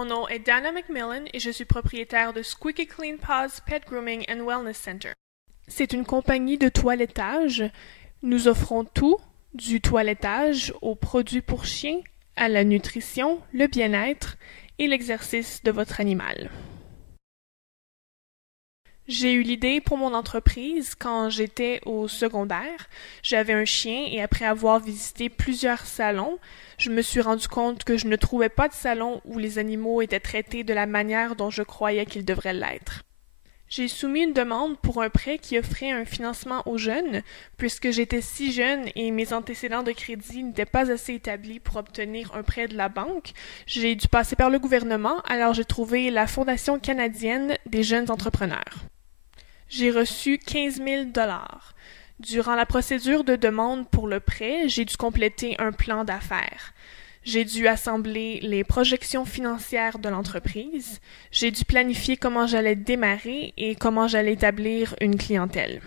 Mon nom est Dana McMillan et je suis propriétaire de Squeaky Clean Paws Pet Grooming and Wellness Center. C'est une compagnie de toilettage. Nous offrons tout, du toilettage aux produits pour chiens, à la nutrition, le bien-être et l'exercice de votre animal. J'ai eu l'idée pour mon entreprise quand j'étais au secondaire. J'avais un chien et après avoir visité plusieurs salons, je me suis rendu compte que je ne trouvais pas de salon où les animaux étaient traités de la manière dont je croyais qu'ils devraient l'être. J'ai soumis une demande pour un prêt qui offrait un financement aux jeunes, puisque j'étais si jeune et mes antécédents de crédit n'étaient pas assez établis pour obtenir un prêt de la banque. J'ai dû passer par le gouvernement, alors j'ai trouvé la Fondation canadienne des jeunes entrepreneurs. J'ai reçu 15 000 $. Durant la procédure de demande pour le prêt, j'ai dû compléter un plan d'affaires. J'ai dû assembler les projections financières de l'entreprise. J'ai dû planifier comment j'allais démarrer et comment j'allais établir une clientèle.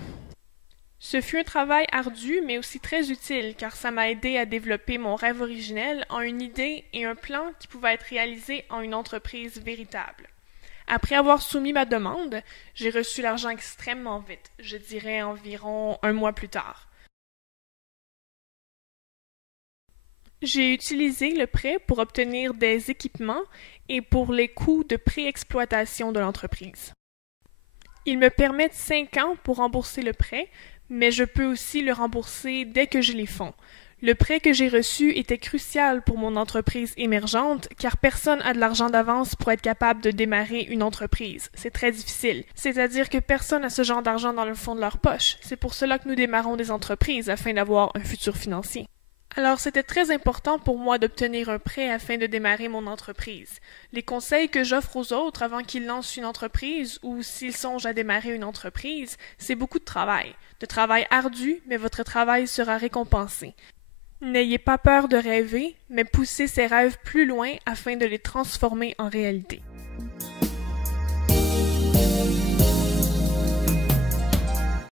Ce fut un travail ardu, mais aussi très utile, car ça m'a aidé à développer mon rêve originel en une idée et un plan qui pouvaient être réalisés en une entreprise véritable. Après avoir soumis ma demande, j'ai reçu l'argent extrêmement vite, je dirais environ 1 mois plus tard. J'ai utilisé le prêt pour obtenir des équipements et pour les coûts de pré-exploitation de l'entreprise. Il me permet 5 ans pour rembourser le prêt, mais je peux aussi le rembourser dès que j'ai les fonds. Le prêt que j'ai reçu était crucial pour mon entreprise émergente, car personne n'a de l'argent d'avance pour être capable de démarrer une entreprise. C'est très difficile. C'est-à-dire que personne n'a ce genre d'argent dans le fond de leur poche. C'est pour cela que nous démarrons des entreprises, afin d'avoir un futur financier. Alors, c'était très important pour moi d'obtenir un prêt afin de démarrer mon entreprise. Les conseils que j'offre aux autres avant qu'ils lancent une entreprise ou s'ils songent à démarrer une entreprise, c'est beaucoup de travail ardu, mais votre travail sera récompensé. N'ayez pas peur de rêver, mais poussez ces rêves plus loin afin de les transformer en réalité.